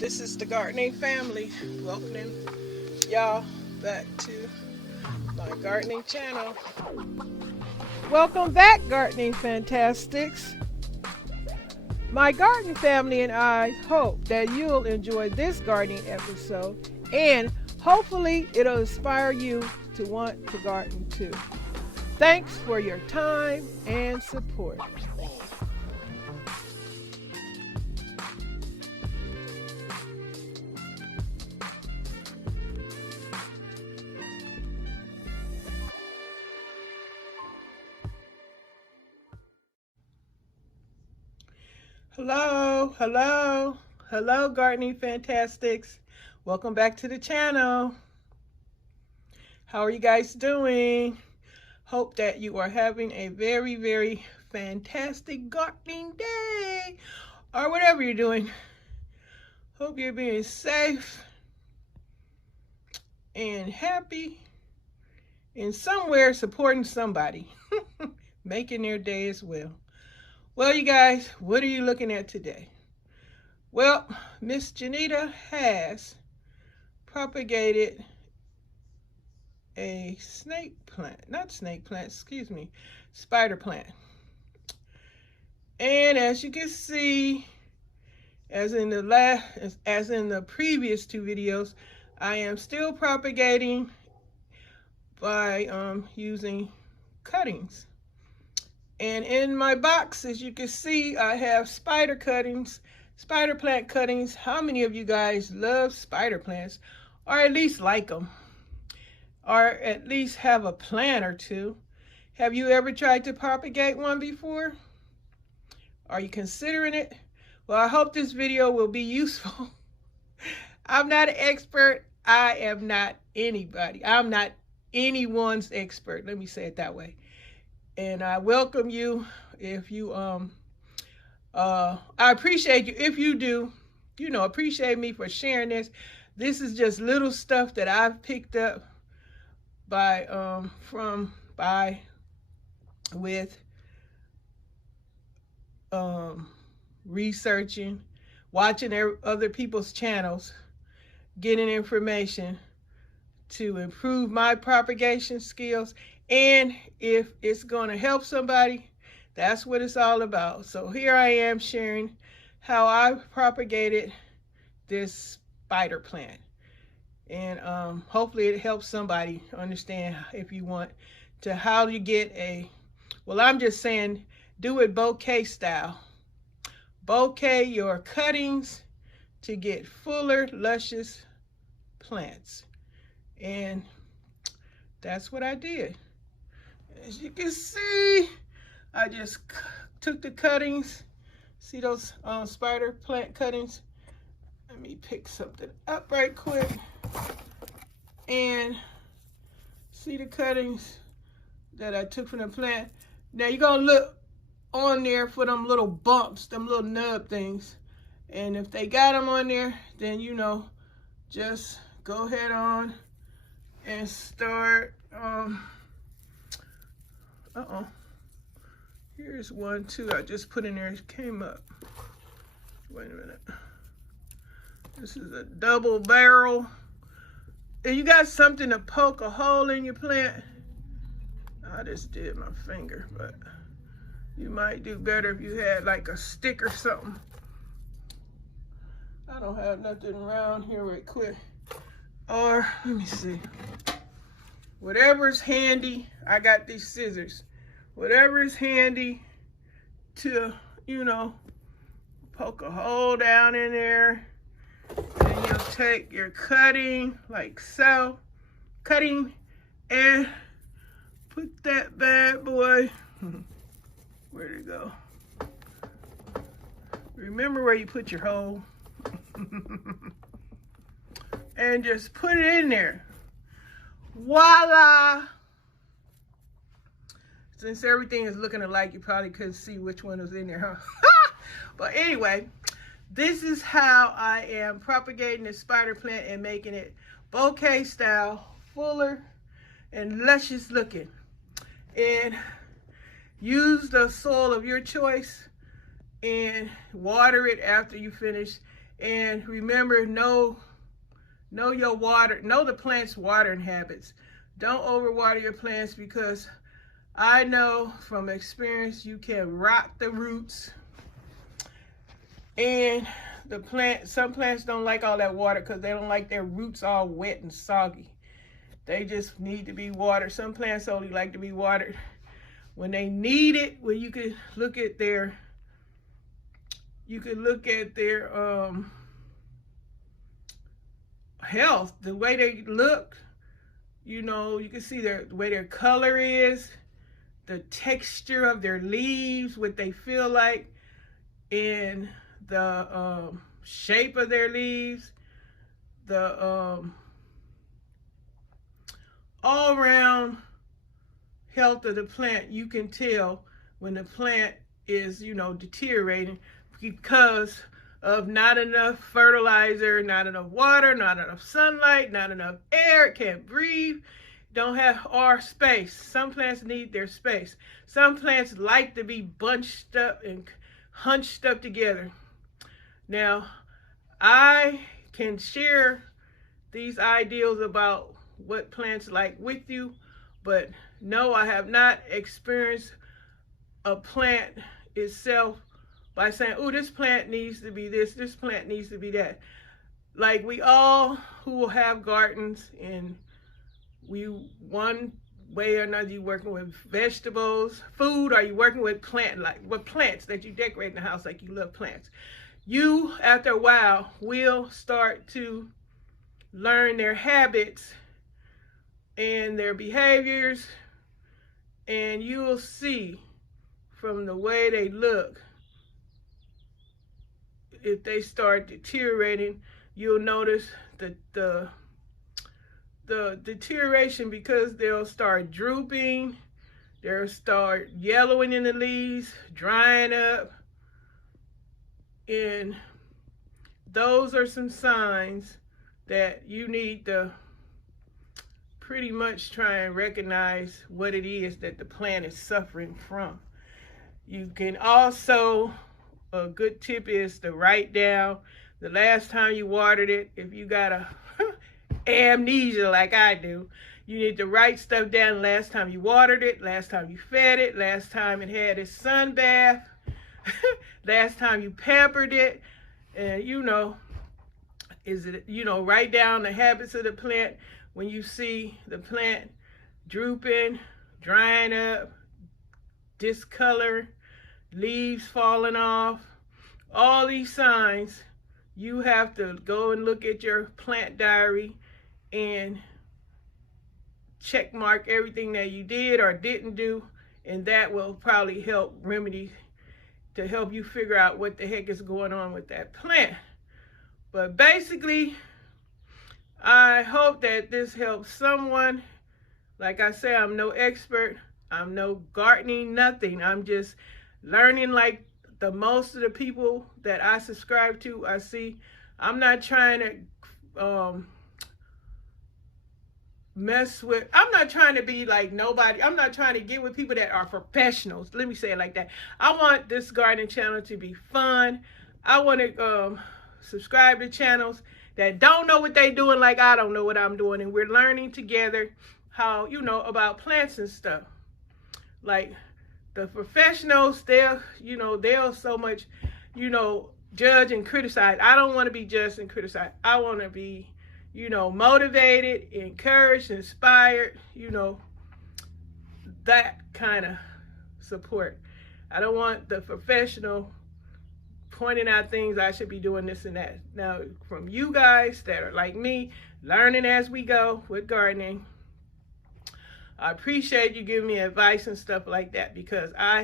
This is the gardening family. Welcoming y'all back to my gardening channel. Welcome back, gardening fantastics. My garden family and I hope that you'll enjoy this gardening episode, and hopefully it'll inspire you to want to garden too. Thanks for your time and support. Hello, gardening fantastics. Welcome back to the channel. How are you guys doing? Hope that you are having a very, very fantastic gardening day or whatever you're doing. Hope you're being safe and happy and somewhere supporting somebody, making their day as well. Well, you guys, what are you looking at today? Well, Miss Janita has propagated a spider plant. And as you can see, as in the previous two videos, I am still propagating by using cuttings. And in my box, as you can see, I have spider plant cuttings. How many of you guys love spider plants, or at least like them, or at least have a plant or two? Have you ever tried to propagate one before? Are you considering it? Well, I hope this video will be useful. I'm not an expert. I am not anybody. I'm not anyone's expert. Let me say it that way. And I welcome you if you, I appreciate you if you do, appreciate me for sharing this. This is just little stuff that I've picked up with researching, watching other people's channels, getting information to improve my propagation skills. And if it's going to help somebody, that's what it's all about. So here I am sharing how I propagated this spider plant. And hopefully it helps somebody understand if you want to, how you get I'm just saying, do it bouquet style. Bouquet your cuttings to get fuller, luscious plants. And that's what I did. As you can see, I just took the cuttings. See those spider plant cuttings? Let me pick something up right quick. And see the cuttings that I took from the plant. Now you're gonna look on there for them little bumps, them little nub things. And if they got them on there, then just go ahead on and start. Here's one too. I just put in there. It came up. Wait a minute. This is a double barrel. If you got something to poke a hole in your plant, I just did my finger, but you might do better if you had like a stick or something. I don't have nothing around here right quick. Or let me see. Whatever's handy, I got these scissors. Whatever is handy to, poke a hole down in there. And you'll take your cutting, like so. Cutting, and put that bad boy, where'd it go? Remember where you put your hole. And just put it in there. Voila! Since everything is looking alike, you probably couldn't see which one was in there, huh? But anyway, this is how I am propagating the spider plant and making it bouquet style, fuller and luscious looking. And use the soil of your choice and water it after you finish. And remember, know your water, know the plant's watering habits. Don't overwater your plants, because I know from experience you can rot the roots. And some plants don't like all that water because they don't like their roots all wet and soggy. They just need to be watered. Some plants only like to be watered when they need it, when you could look at their health, the way they look. You know, you can see the way their color is, the texture of their leaves, what they feel like, and the shape of their leaves, the all-around health of the plant. You can tell when the plant is, deteriorating because of not enough fertilizer, not enough water, not enough sunlight, not enough air, it can't breathe, don't have our space. Some plants need their space. Some plants like to be bunched up and hunched up together. Now, I can share these ideals about what plants like with you, but no, I have not experienced a plant itself by saying, oh, this plant needs to be this plant needs to be that. Like, we all who have gardens, and one way or another, you working with vegetables, food, or you working with plants that you decorate in the house, like you love plants. You, after a while, will start to learn their habits and their behaviors, and you will see from the way they look, if they start deteriorating. You'll notice the deterioration, because they'll start drooping, they'll start yellowing in the leaves, drying up, and those are some signs that you need to pretty much try and recognize what it is that the plant is suffering from. You can also, a good tip is to write down the last time you watered it. If you got a amnesia like I do, you need to write stuff down. Last time you watered it, last time you fed it, last time it had its sun bath, last time you pampered it, and write down the habits of the plant. When you see the plant drooping, drying up, discolor, leaves falling off, all these signs, you have to go and look at your plant diary and check mark everything that you did or didn't do, and that will probably help help you figure out what the heck is going on with that plant. But basically, I hope that this helps someone. Like I say, I'm no expert. I'm no gardening, nothing. I'm just learning like the most of the people that I subscribe to, I see. I'm not trying to I'm not trying to be like nobody. I'm not trying to get with people that are professionals. Let me say it like that. I want this gardening channel to be fun. I want to subscribe to channels that don't know what they're doing like I don't know what I'm doing, and we're learning together how, about plants and stuff. Like the professionals, they'll so much, judge and criticize. I don't want to be judged and criticized. I want to be, motivated, encouraged, inspired, that kind of support. I don't want the professional pointing out things I should be doing this and that. Now, from you guys that are like me, learning as we go with gardening, I appreciate you giving me advice and stuff like that, because I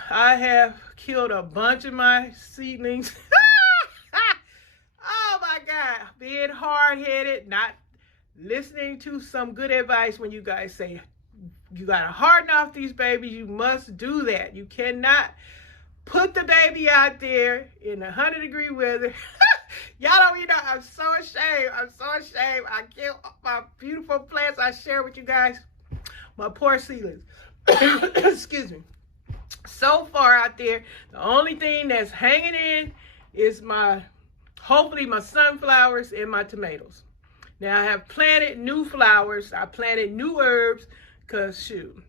have killed a bunch of my seedlings. Oh my God, being hard-headed, not listening to some good advice when you guys say, you gotta harden off these babies, you must do that. You cannot put the baby out there in 100-degree weather. Y'all don't, I'm so ashamed. I'm so ashamed. I killed my beautiful plants I share with you guys. My poor seedlings. Excuse me. So far out there, the only thing that's hanging in is hopefully my sunflowers and my tomatoes. Now I have planted new flowers. I planted new herbs because shoot,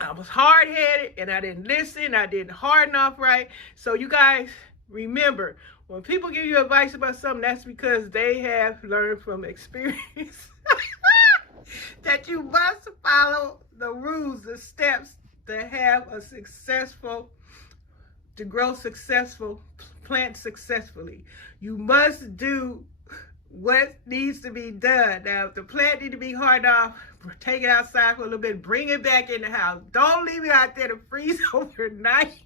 I was hard-headed and I didn't listen. I didn't harden off right. So you guys remember, when people give you advice about something, that's because they have learned from experience that you must follow the rules, the steps to have a to grow successful, plant successfully. You must do what needs to be done. Now, if the plant need to be hard off, take it outside for a little bit, bring it back in the house. Don't leave it out there to freeze overnight.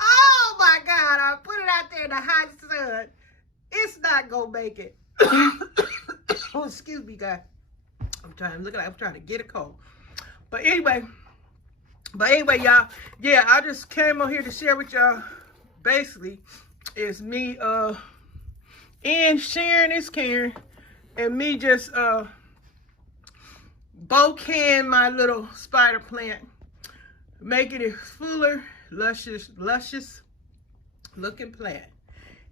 Oh my God, I put it out there in the hot sun. It's not gonna make it. Oh, excuse me, guys. I'm trying to get a cold. But anyway, y'all, yeah, I just came on here to share with y'all. Basically, it's me and sharing is caring, and me just bouqueting my little spider plant, making it fuller, luscious looking plant.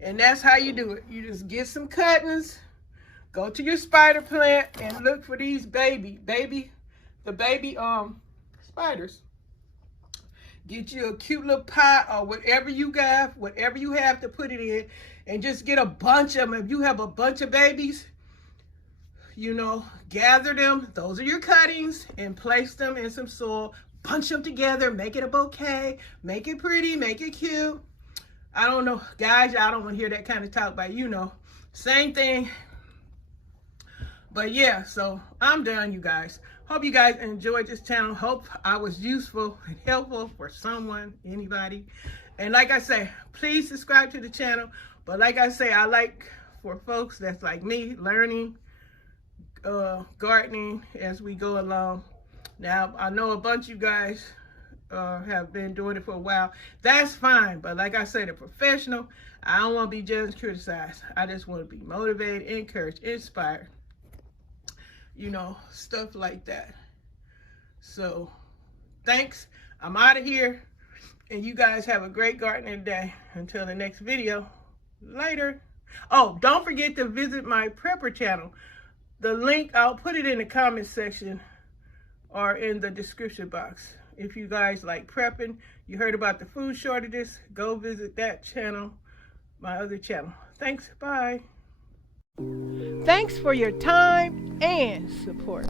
And that's how you do it. You just get some cuttings, go to your spider plant and look for these baby spiders. Get you a cute little pot or whatever you have to put it in, and just get a bunch of them. If you have a bunch of babies, you know, gather them. Those are your cuttings, and place them in some soil. Bunch them together, make it a bouquet, make it pretty, make it cute. I don't know, guys, y'all don't want to hear that kind of talk, but you know, same thing. But yeah, so I'm done, you guys. Hope you guys enjoyed this channel. Hope I was useful and helpful for someone, anybody. And like I say, please subscribe to the channel. But like I say, I like for folks that's like me, learning gardening as we go along. Now, I know a bunch of you guys have been doing it for a while. That's fine. But like I said, a professional, I don't want to be judged, criticized. I just want to be motivated, encouraged, inspired. You know, stuff like that. So, thanks. I'm out of here. And you guys have a great gardening day. Until the next video. Later. Oh, don't forget to visit my prepper channel. The link, I'll put it in the comment section or in the description box. If you guys like prepping, you heard about the food shortages, go visit that channel, my other channel. Thanks. Bye. Thanks for your time and support.